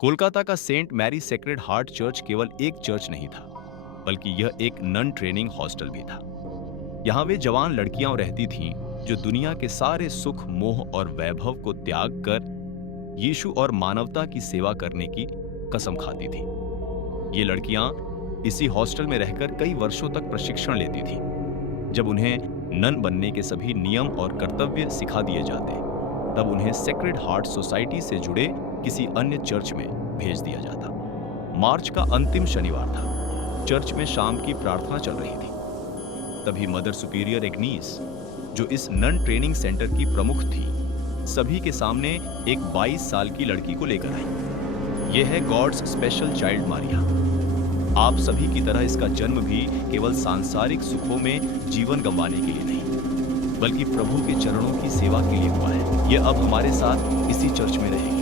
कोलकाता का Saint Mary Sacred Heart Church केवल एक चर्च नहीं था, बल्कि यह एक नन ट्रेनिंग हॉस्टल भी था। यहाँ वे जवान लड़कियां रहती थीं जो दुनिया के सारे सुख, मोह और वैभव को त्याग कर यीशु और मानवता की सेवा करने की कसम खाती थीं। ये लड़कियां इसी हॉस्टल में रहकर कई वर्षों तक प्रशिक्षण लेती थीं। जब उन्हें नन बनने के सभी नियम और कर्तव्य सिखा दिए जाते, तब उन्हें सेक्रेड हार्ट सोसाइटी से जुड़े किसी अन्य चर्च में भेज दिया जाता। मार्च का अंतिम शनिवार था। चर्च में शाम की प्रार्थना चल रही थी। तभी मदर सुपीरियर एग्नीस, जो इस नन ट्रेनिंग सेंटर की प्रमुख थी, सभी के सामने एक 22 साल की लड़की को लेकर आई। यह है गॉड्स स्पेशल चाइल्ड मारिया। आप सभी की तरह इसका जन्म भी केवल सांसारिक सुखों में जीवन गंवाने के लिए नहीं, बल्कि प्रभु के चरणों की सेवा के लिए हुआ है। यह अब हमारे साथ इसी चर्च में रहेगी।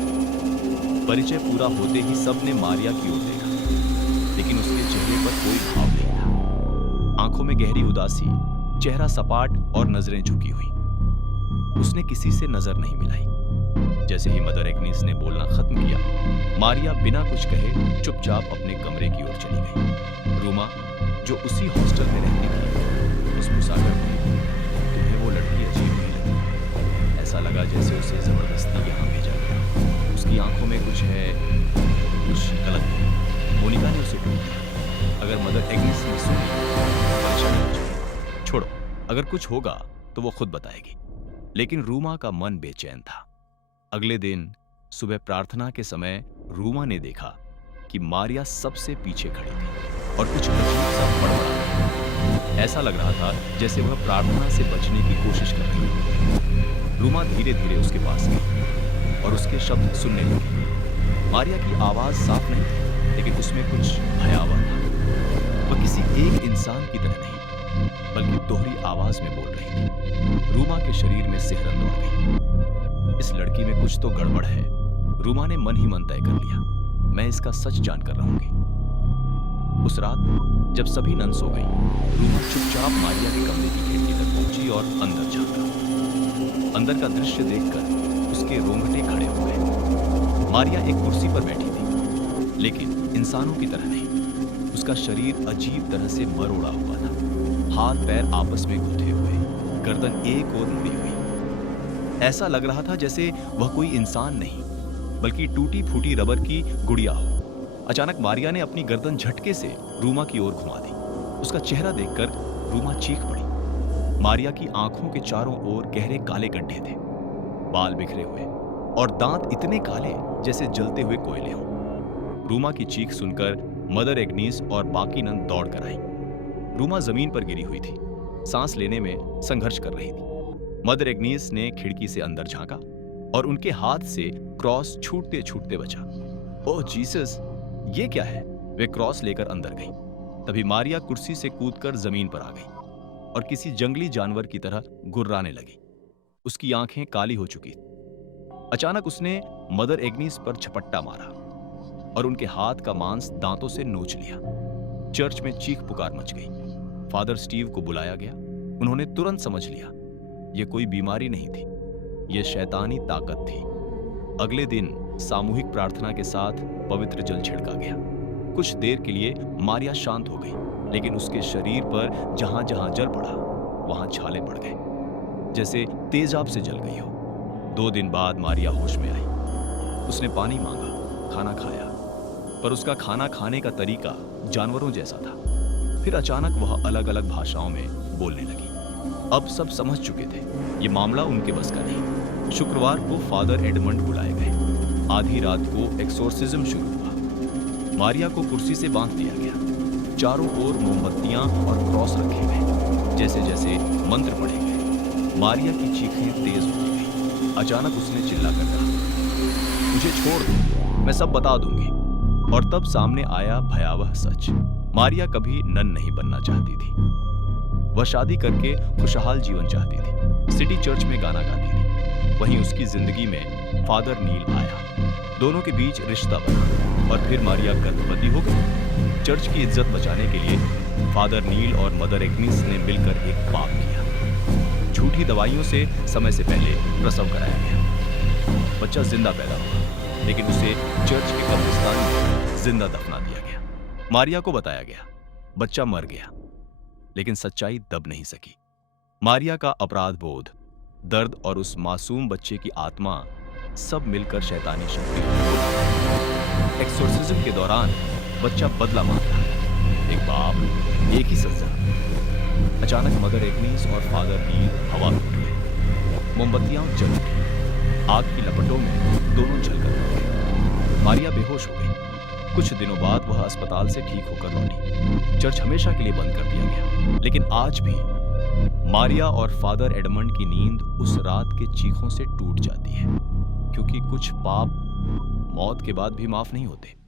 परिचय पूरा होते ही सबने मारिया की ओर देखा, लेकिन उसके चेहरे पर कोई भाव नहीं था। आंखों में गहरी उदासी, चेहरा सपाट और नजरें झुकी हुई। उसने किसी से नजर नहीं मिलाई। जैसे ही मदर एग्नीस ने बोलना खत्म किया, मारिया बिना कुछ कहे चुपचाप अपने कमरे की ओर चली गई। रूमा, जो उसी हॉस्टल में रहती थी, मुस्कुराकर बोली, तुम्हें वो लड़की अजीब नहीं लगी? ऐसा लगा जैसे उसे जबरदस्ती यहाँ भेजा गया। उसकी आंखों में कुछ है, कुछ गलत है। मोनिका ने उसे टोका। अगर मदर एग्नीस ने सुनी, परेशानी हो जाएगी। छोड़ो, अगर कुछ होगा तो वो खुद बताएगी। लेकिन रूमा का मन बेचैन था। अगले दिन सुबह प्रार्थना के समय रूमा ने देखा कि मारिया सबसे पीछे खड़ी थी और कुछ अजीब सा बड़बड़ा रही थी। ऐसा लग रहा था जैसे वह प्रार्थना से बचने की कोशिश कर रही थी। रूमा धीरे धीरे उसके पास गई और उसके शब्द सुनने लगी। मारिया की आवाज साफ नहीं थी, लेकिन उसमें कुछ भयावह था। वह किसी एक इंसान की तरह नहीं, बल्कि दोहरी आवाज में बोल रही थी। रूमा के शरीर में सिहरन दौड़ गई। इस लड़की में कुछ तो गड़बड़ है। रूमा ने मन ही मन तय कर लिया, मैं इसका सच जानकर रहूंगी। उस रात जब सभी नन सो गई, रूमा चुपचाप मारिया के कमरे की खिड़की तक पहुंची और अंदर झांका। अंदर का दृश्य देखकर उसके रोंगटे खड़े हो गए। मारिया एक कुर्सी पर बैठी थी, लेकिन इंसानों की तरह नहीं। उसका शरीर अजीब तरह से मरोड़ा हुआ था। हाथ पैर आपस में गुथे हुए, गर्दन एक ओर मुड़ी हुई। ऐसा लग रहा था जैसे वह कोई इंसान नहीं, बल्कि टूटी फूटी रबर की गुड़िया हो। अचानक मारिया ने अपनी गर्दन झटके से रूमा की ओर घुमा दी। उसका चेहरा देखकर रूमा चीख पड़ी। मारिया की आंखों के चारों ओर गहरे काले गड्ढे थे, बाल बिखरे हुए और दांत इतने काले जैसे जलते हुए कोयले हों। रूमा की चीख सुनकर मदर एग्नीस और बाकी नन दौड़ कर आई। रूमा जमीन पर गिरी हुई थी, सांस लेने में संघर्ष कर रही थी। मदर एग्नीस ने खिड़की से अंदर झांका और उनके हाथ से क्रॉस छूटते छूटते बचा। ओह जीसस, ये क्या है? वे क्रॉस लेकर अंदर गई। तभी मारिया कुर्सी से कूदकर जमीन पर आ गई और किसी जंगली जानवर की तरह गुर्राने लगी। उसकी आंखें काली हो चुकी थी। अचानक उसने मदर एग्नीस पर झपट्टा मारा और उनके हाथ का मांस दांतों से नोच लिया। चर्च में चीख पुकार मच गई। फादर स्टीव को बुलाया गया। उन्होंने तुरंत समझ लिया, यह कोई बीमारी नहीं थी, यह शैतानी ताकत थी। अगले दिन सामूहिक प्रार्थना के साथ पवित्र जल छिड़का गया। कुछ देर के लिए मारिया शांत हो गई, लेकिन उसके शरीर पर जहां जहां जल पड़ा, वहां छाले पड़ गए, जैसे तेजाब से जल गई हो। 2 दिन बाद मारिया होश में आई। उसने पानी मांगा, खाना खाया, पर उसका खाना खाने का तरीका जानवरों जैसा था। फिर अचानक वह अलग अलग भाषाओं में बोलने लगी। अब सब समझ चुके थे, ये मामला उनके बस का नहीं। शुक्रवार को फादर एडमंड बुलाए गए। आधी रात को एक्सोर्सिज्म शुरू हुआ। मारिया को कुर्सी से बांध दिया गया। चारों ओर मोमबत्तियां और क्रॉस रखे गए। जैसे जैसे मंत्र पढ़े गए, मारिया की चीखें तेज होती गई। अचानक उसने चिल्लाकर कहा, मुझे छोड़ दो, मैं सब बता दूंगी। और तब सामने आया भयावह सच। मारिया कभी नन नहीं बनना चाहती थी। वह शादी करके खुशहाल जीवन चाहती थी। सिटी चर्च में गाना गाती थी। वहीं उसकी जिंदगी में फादर नील आया। दोनों के बीच रिश्ता बना और फिर मारिया गर्भवती हो गई। चर्च की इज्जत बचाने के लिए फादर नील और मदर एग्नीस ने मिलकर एक पाप किया। झूठी दवाइयों से समय से पहले प्रसव कराया गया। बच्चा जिंदा पैदा हुआ, लेकिन उसे चर्च के कब्रिस्तान में जिंदा दफना दिया गया। मारिया को बताया गया, बच्चा मर गया, लेकिन सच्चाई दब नहीं सकी। मारिया का अपराध बोध, दर्द और उस मासूम बच्चे की आत्मा सब मिलकर शैतानी शक्ति। एक्सोर्सिज्म के दौरान बच्चा बदला मांगता है। एक बाप, एक ही सजा। अचानक मदर एग्नीस और फादर नील हवा में उड़ गए। मोमबत्तियां जल उठी। आग की लपटों में दोनों जलकर मर गए। मारिया बेहोश हो गई। कुछ दिनों बाद वह अस्पताल से ठीक होकर लौटी। चर्च हमेशा के लिए बंद कर दिया गया, लेकिन आज भी मारिया और फादर एडमंड की नींद उस रात के चीखों से टूट जाती है, क्योंकि कुछ पाप मौत के बाद भी माफ नहीं होते।